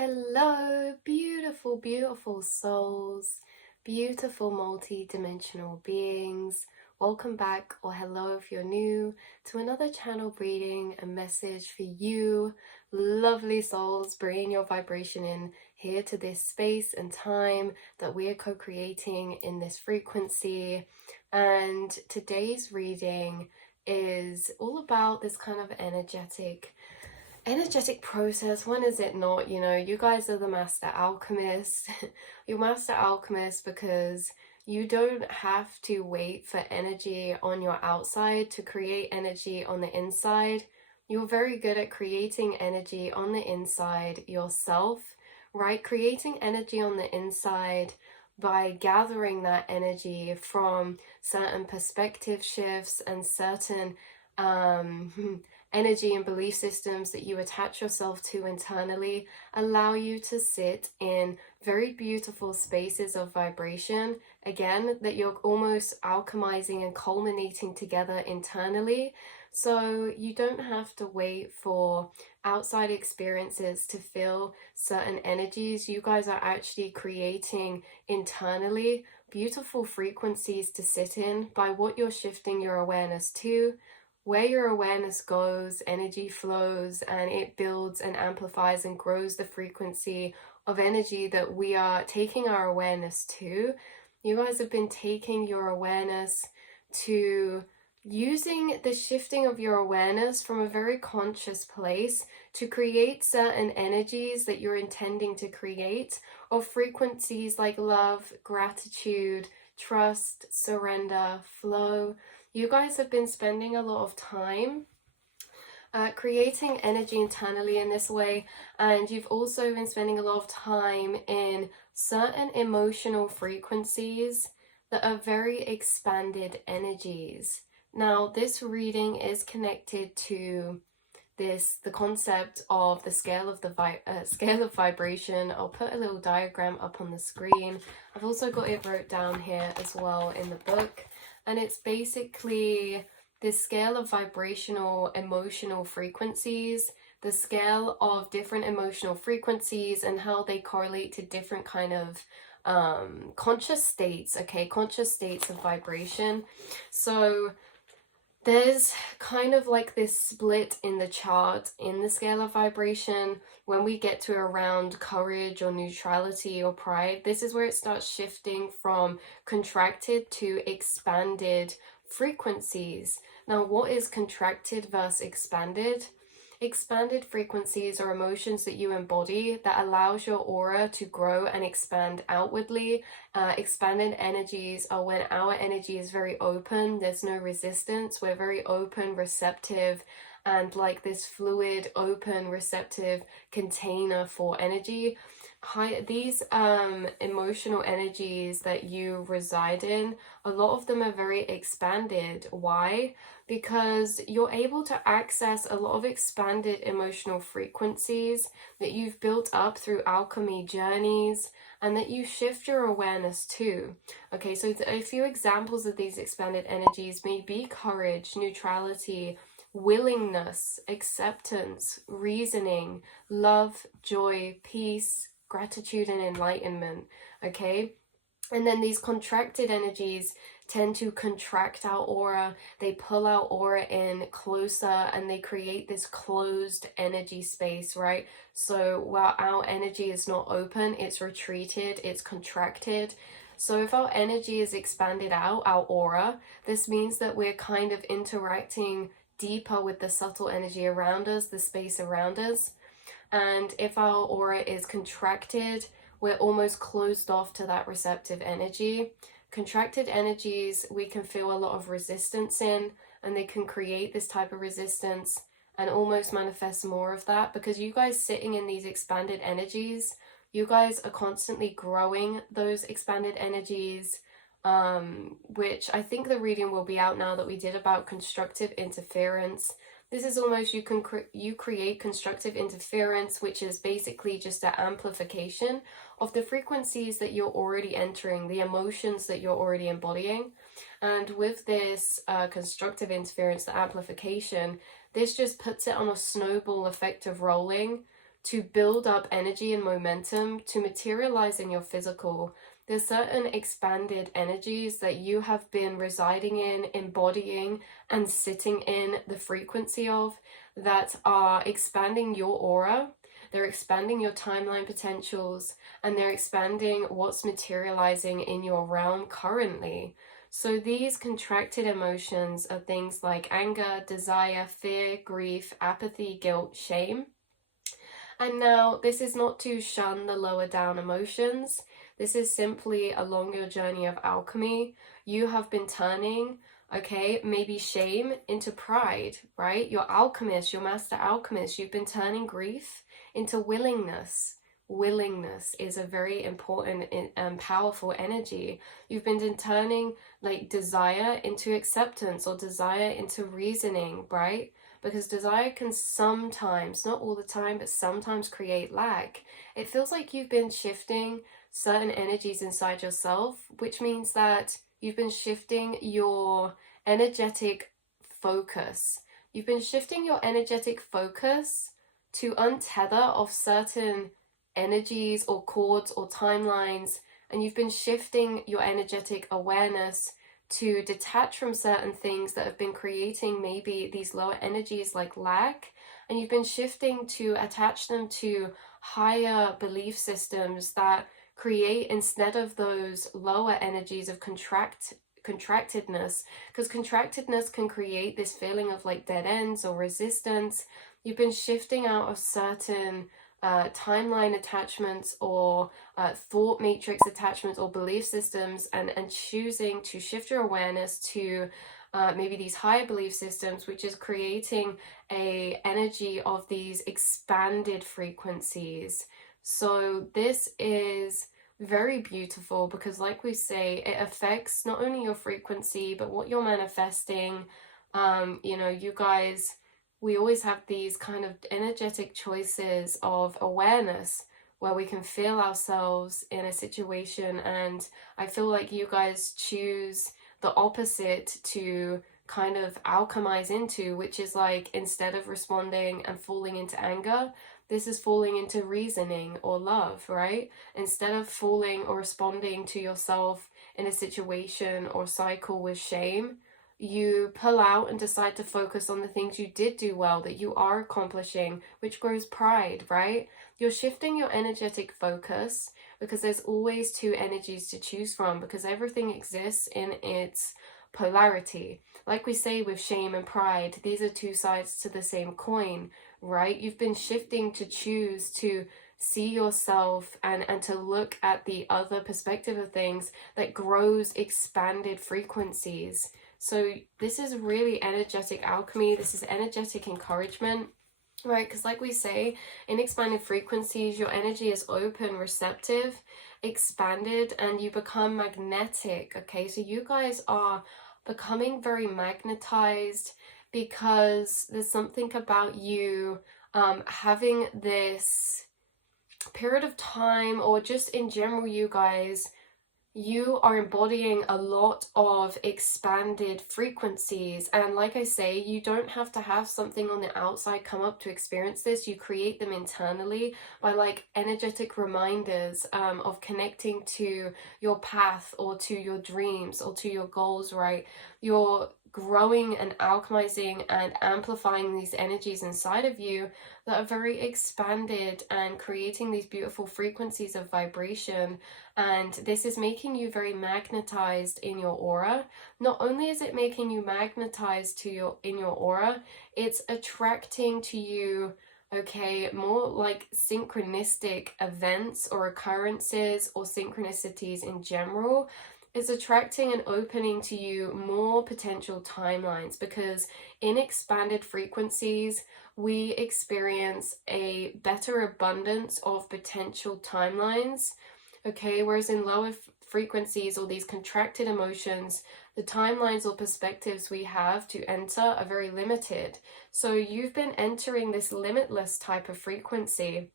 Hello, beautiful, beautiful souls, beautiful multi-dimensional beings. Welcome back, or hello if you're new, to another channel reading, a message for you, lovely souls, bringing your vibration in here to this space and time that we are co-creating in this frequency. And today's reading is all about this kind of energetic process. When is it not? You guys are the master alchemist. You're master alchemist because you don't have to wait for energy on your outside to create energy on the inside. You're very good at creating energy on the inside yourself, right? Creating energy on the inside by gathering that energy from certain perspective shifts and certain energy and belief systems that you attach yourself to internally allow you to sit in very beautiful spaces of vibration, again, that you're almost alchemizing and culminating together internally. So you don't have to wait for outside experiences to feel certain energies. You guys are actually creating internally beautiful frequencies to sit in by what you're shifting your awareness to. Where your awareness goes, energy flows, and it builds and amplifies and grows the frequency of energy that we are taking our awareness to. You guys have been taking your awareness to using the shifting of your awareness from a very conscious place to create certain energies that you're intending to create, of frequencies like love, gratitude, trust, surrender, flow. You guys have been spending a lot of time creating energy internally in this way, and you've also been spending a lot of time in certain emotional frequencies that are very expanded energies. Now, this reading is connected to the concept of the scale of scale of vibration. I'll put a little diagram up on the screen. I've also got it wrote down here as well in the book. And it's basically this scale of vibrational emotional frequencies, the scale of different emotional frequencies and how they correlate to different kind of conscious states, conscious states of vibration. So there's kind of like this split in the chart in the scale of vibration. When we get to around courage or neutrality or pride, this is where it starts shifting from contracted to expanded frequencies. Now, what is contracted versus expanded? Expanded frequencies are emotions that you embody that allows your aura to grow and expand outwardly. Expanded energies are when our energy is very open, there's no resistance, we're very open, receptive, and like this fluid, open, receptive container for energy. These emotional energies that you reside in, a lot of them are very expanded. Why? Because you're able to access a lot of expanded emotional frequencies that you've built up through alchemy journeys and that you shift your awareness to. Okay, so a few examples of these expanded energies may be courage, neutrality, willingness, acceptance, reasoning, love, joy, peace, gratitude, and enlightenment. Okay, and then these contracted energies tend to contract our aura. They pull our aura in closer and they create this closed energy space, right? So while our energy is not open, it's retreated, it's contracted. So if our energy is expanded out, our aura, this means that we're kind of interacting deeper with the subtle energy around us, the space around us. And if our aura is contracted, we're almost closed off to that receptive energy. Contracted energies, we can feel a lot of resistance in, and they can create this type of resistance and almost manifest more of that, because you guys sitting in these expanded energies, you guys are constantly growing those expanded energies, which I think the reading will be out now that we did about constructive interference. This is almost, you create constructive interference, which is basically just an amplification of the frequencies that you're already entering, the emotions that you're already embodying. And with this constructive interference, the amplification, this just puts it on a snowball effect of rolling to build up energy and momentum to materialize in your physical. There's certain expanded energies that you have been residing in, embodying, and sitting in the frequency of that are expanding your aura. They're expanding your timeline potentials, and they're expanding what's materializing in your realm currently. So these contracted emotions are things like anger, desire, fear, grief, apathy, guilt, shame. And now, this is not to shun the lower down emotions. This is simply along your journey of alchemy. You have been turning, okay, maybe shame into pride, right? Your alchemist, your master alchemist, you've been turning grief into willingness. Willingness is a very important and powerful energy. You've been turning like desire into acceptance, or desire into reasoning, right? Because desire can sometimes, not all the time, but sometimes create lack. It feels like you've been shifting certain energies inside yourself, which means that you've been shifting your energetic focus. You've been shifting your energetic focus to untether of certain energies or chords or timelines, and you've been shifting your energetic awareness to detach from certain things that have been creating maybe these lower energies like lack, and you've been shifting to attach them to higher belief systems that create, instead of those lower energies of contractedness, because contractedness can create this feeling of like dead ends or resistance. You've been shifting out of certain timeline attachments or thought matrix attachments or belief systems, and choosing to shift your awareness to maybe these higher belief systems, which is creating a energy of these expanded frequencies. So this is very beautiful because, like we say, it affects not only your frequency but what you're manifesting. You know, you guys, we always have these kind of energetic choices of awareness where we can feel ourselves in a situation, and I feel like you guys choose the opposite to kind of alchemize into, which is like, instead of responding and falling into anger, this is falling into reasoning or love, right? Instead of falling or responding to yourself in a situation or cycle with shame, you pull out and decide to focus on the things you did do well, that you are accomplishing, which grows pride, right? You're shifting your energetic focus because there's always two energies to choose from, because everything exists in its polarity. Like we say with shame and pride, these are two sides to the same coin, right? You've been shifting to choose to see yourself and to look at the other perspective of things that grows expanded frequencies. So this is really energetic alchemy. This is energetic encouragement, right? Because like we say, in expanded frequencies, your energy is open, receptive, expanded, and you become magnetic, okay? So you guys are becoming very magnetized because there's something about you having this period of time, or just in general, you guys, you are embodying a lot of expanded frequencies. And like I say, you don't have to have something on the outside come up to experience this. You create them internally by like energetic reminders of connecting to your path or to your dreams or to your goals, right? You're growing and alchemizing and amplifying these energies inside of you that are very expanded and creating these beautiful frequencies of vibration. And this is making you very magnetized in your aura. Not only is it making you magnetized in your aura, it's attracting to you, okay, more like synchronistic events or occurrences or synchronicities in general. It's attracting and opening to you more potential timelines, because in expanded frequencies, we experience a better abundance of potential timelines, okay? Whereas in lower frequencies or these contracted emotions, the timelines or perspectives we have to enter are very limited. So you've been entering this limitless type of frequency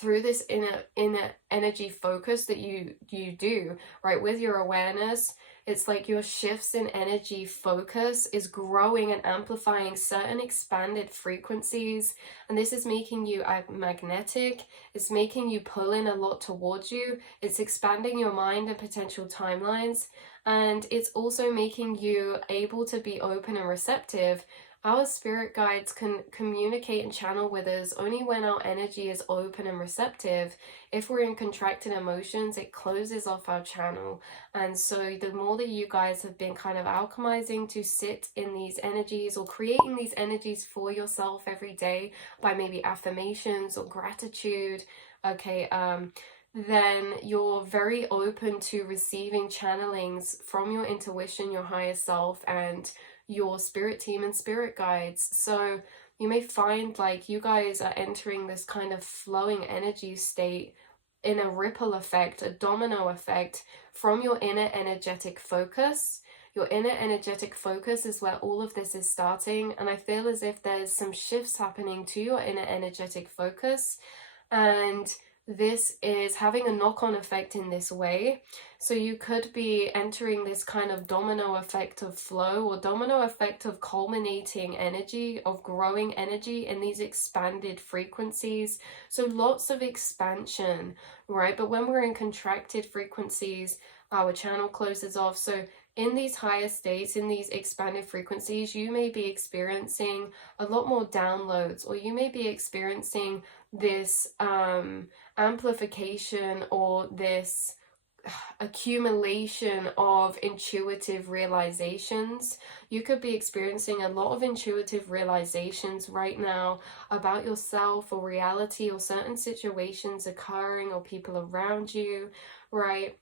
through this inner energy focus that you do, right, with your awareness. It's like your shifts in energy focus is growing and amplifying certain expanded frequencies, and this is making you magnetic. It's making you pull in a lot towards you. It's expanding your mind and potential timelines, and it's also making you able to be open and receptive. Our spirit guides can communicate and channel with us only when our energy is open and receptive. If we're in contracted emotions, it closes off our channel. And so the more that you guys have been kind of alchemizing to sit in these energies or creating these energies for yourself every day by maybe affirmations or gratitude, okay, then you're very open to receiving channelings from your intuition, your higher self, and your spirit team and spirit guides. So you may find like you guys are entering this kind of flowing energy state in a ripple effect, a domino effect from your inner energetic focus. Your inner energetic focus is where all of this is starting, and I feel as if there's some shifts happening to your inner energetic focus, and this is having a knock-on effect in this way. So you could be entering this kind of domino effect of flow, or domino effect of culminating energy, of growing energy in these expanded frequencies. So lots of expansion, right? But when we're in contracted frequencies, our channel closes off. So in these higher states, in these expanded frequencies, you may be experiencing a lot more downloads, or you may be experiencing this amplification or this accumulation of intuitive realizations. You could be experiencing a lot of intuitive realizations right now about yourself or reality or certain situations occurring or people around you, right?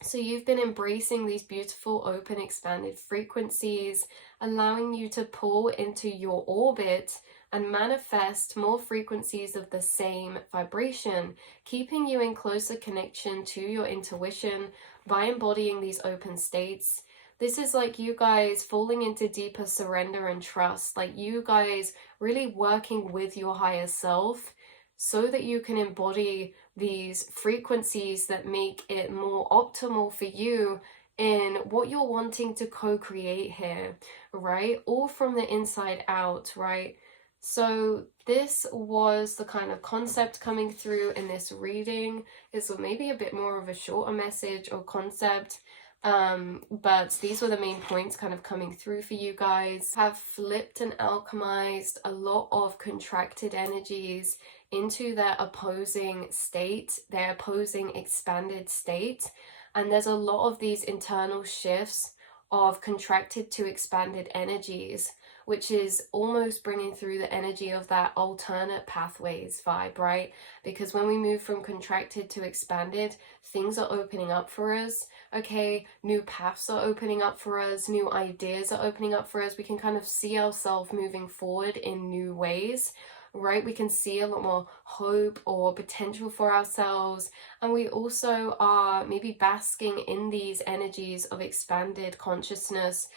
So you've been embracing these beautiful open expanded frequencies, allowing you to pull into your orbit and manifest more frequencies of the same vibration, keeping you in closer connection to your intuition by embodying these open states. This is like you guys falling into deeper surrender and trust, like you guys really working with your higher self so that you can embody these frequencies that make it more optimal for you in what you're wanting to co-create here, right? All from the inside out, right? So this was the kind of concept coming through in this reading. It's maybe a bit more of a shorter message or concept, but these were the main points kind of coming through for you guys. Have flipped and alchemized a lot of contracted energies into their opposing state, their opposing expanded state. And there's a lot of these internal shifts of contracted to expanded energies, which is almost bringing through the energy of that alternate pathways vibe, right? Because when we move from contracted to expanded, things are opening up for us, okay? New paths are opening up for us, new ideas are opening up for us. We can kind of see ourselves moving forward in new ways, right? We can see a lot more hope or potential for ourselves, and we also are maybe basking in these energies of expanded consciousness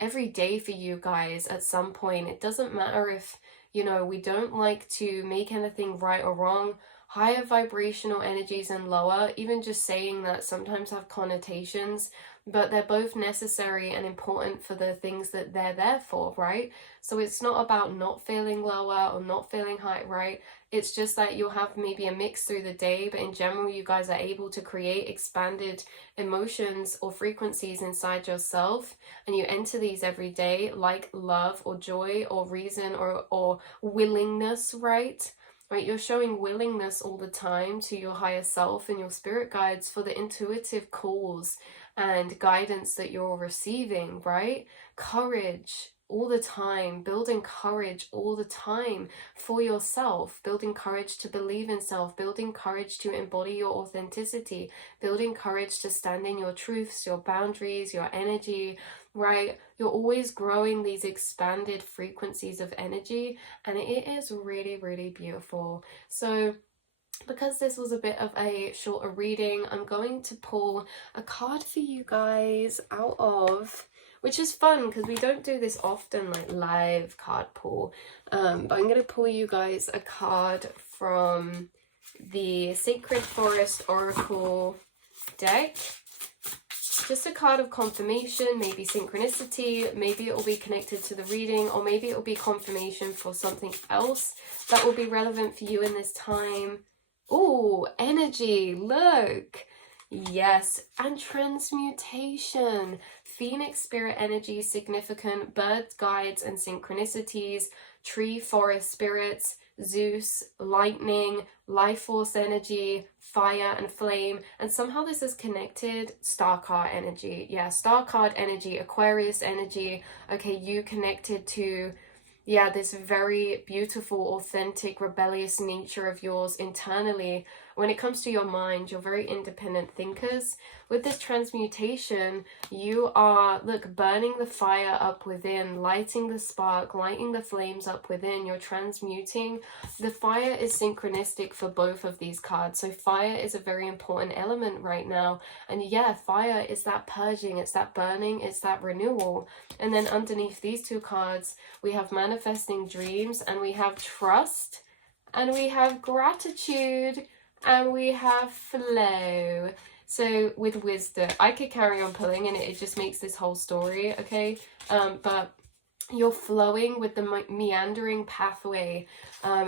every day for you guys at some point. It doesn't matter if, you know, we don't like to make anything right or wrong. Higher vibrational energies and lower, even just saying that, sometimes have connotations, but they're both necessary and important for the things that they're there for, right? So it's not about not feeling lower or not feeling high, right? It's just that you'll have maybe a mix through the day, but in general, you guys are able to create expanded emotions or frequencies inside yourself, and you enter these every day, like love or joy or reason or willingness, right? Right, you're showing willingness all the time to your higher self and your spirit guides for the intuitive calls and guidance that you're receiving, right? Courage all the time, building courage all the time for yourself, building courage to believe in self, building courage to embody your authenticity, building courage to stand in your truths, your boundaries, your energy, right? You're always growing these expanded frequencies of energy, and it is really, really beautiful. So because this was a bit of a shorter reading, I'm going to pull a card for you guys out of, which is fun because we don't do this often, like live card pull, but I'm going to pull you guys a card from the Sacred Forest Oracle deck. Just a card of confirmation, maybe synchronicity, maybe it will be connected to the reading, or maybe it will be confirmation for something else that will be relevant for you in this time. Oh, energy, look. Yes, and transmutation. Phoenix spirit energy, significant birds, guides, and synchronicities. Tree, forest spirits, Zeus, lightning, life force energy, fire and flame, and somehow this is connected. Star card energy, yeah, star card energy, Aquarius energy. Okay, you connected to, yeah, this very beautiful, authentic, rebellious nature of yours internally. When it comes to your mind, you're very independent thinkers. With this transmutation, you are, look, burning the fire up within, lighting the spark, lighting the flames up within. You're transmuting. The fire is synchronistic for both of these cards. So fire is a very important element right now. And yeah, fire is that purging, it's that burning, it's that renewal. And then underneath these two cards, we have manifesting dreams, and we have trust, and we have gratitude, and we have flow. So with wisdom, I could carry on pulling and it just makes this whole story, okay? But you're flowing with the meandering pathway.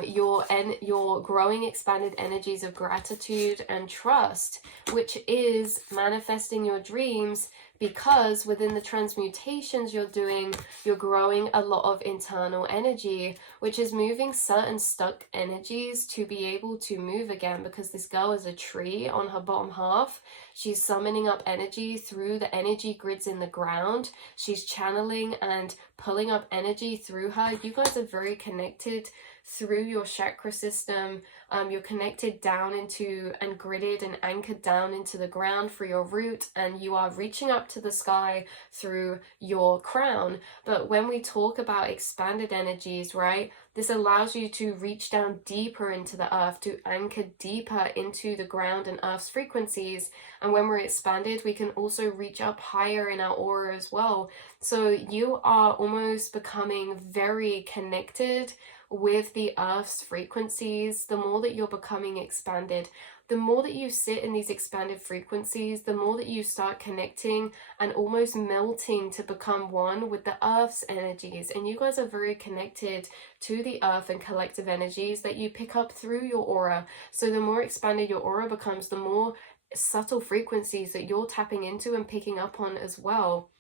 You're growing expanded energies of gratitude and trust, which is manifesting your dreams, because within the transmutations you're doing, you're growing a lot of internal energy, which is moving certain stuck energies to be able to move again. Because this girl is a tree on her bottom half. She's summoning up energy through the energy grids in the ground. She's channeling and pulling up energy through her. You guys are very connected through your chakra system. You're connected down into and gridded and anchored down into the ground for your root, and you are reaching up to the sky through your crown. But when we talk about expanded energies, right, this allows you to reach down deeper into the earth, to anchor deeper into the ground and earth's frequencies. And when we're expanded, we can also reach up higher in our aura as well. So you are almost becoming very connected with the earth's frequencies. The more that you're becoming expanded, the more that you sit in these expanded frequencies, the more that you start connecting and almost melting to become one with the earth's energies. And you guys are very connected to the earth and collective energies that you pick up through your aura. So the more expanded your aura becomes, the more subtle frequencies that you're tapping into and picking up on as well,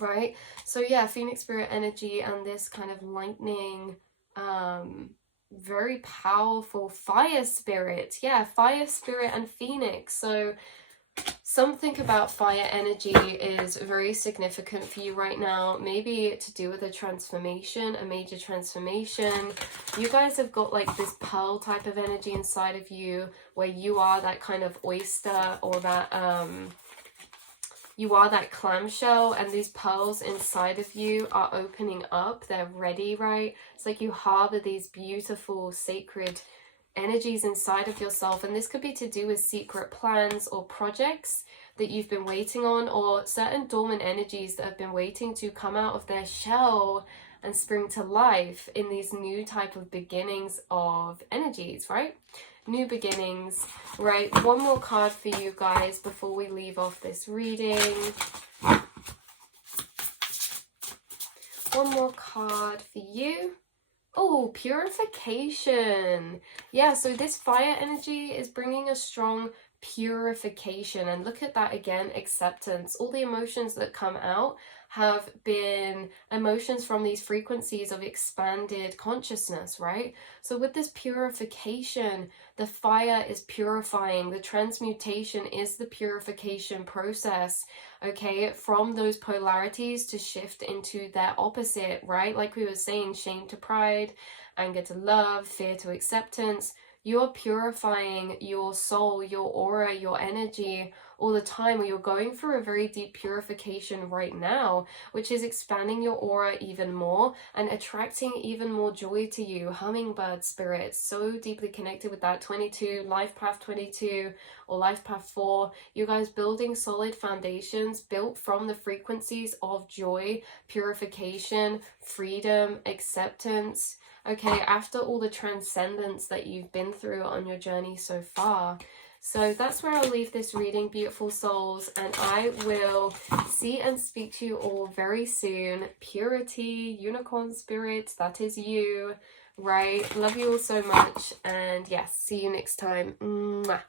right? So yeah, Phoenix spirit energy and this kind of lightning, very powerful fire spirit. Yeah, fire spirit and Phoenix. So something about fire energy is very significant for you right now. Maybe to do with a transformation, a major transformation. You guys have got like this pearl type of energy inside of you, where you are that kind of oyster, or that you are that clamshell, and these pearls inside of you are opening up. They're ready, right? It's like you harbor these beautiful sacred energies inside of yourself, and this could be to do with secret plans or projects that you've been waiting on, or certain dormant energies that have been waiting to come out of their shell and spring to life in these new type of beginnings of energies, right? New beginnings, right? One more card for you guys before we leave off this reading. One more card for you. Oh, purification. Yeah, so this fire energy is bringing a strong purification. And look at that again, acceptance. All the emotions that come out have been emotions from these frequencies of expanded consciousness, right? So with this purification, the fire is purifying. The transmutation is the purification process, okay, from those polarities to shift into their opposite, right? Like we were saying, shame to pride, anger to love, fear to acceptance. You're purifying your soul, your aura, your energy all the time, or you're going through a very deep purification right now, which is expanding your aura even more and attracting even more joy to you. Hummingbird spirit, so deeply connected with that 22, life path 22 or life path 4. You guys building solid foundations built from the frequencies of joy, purification, freedom, acceptance. okay, after all the transcendence that you've been through on your journey so far. So that's where I'll leave this reading, beautiful souls, and I will see and speak to you all very soon. Purity, unicorn spirit, that is you, right? Love you all so much, and yes, see you next time. Mwah.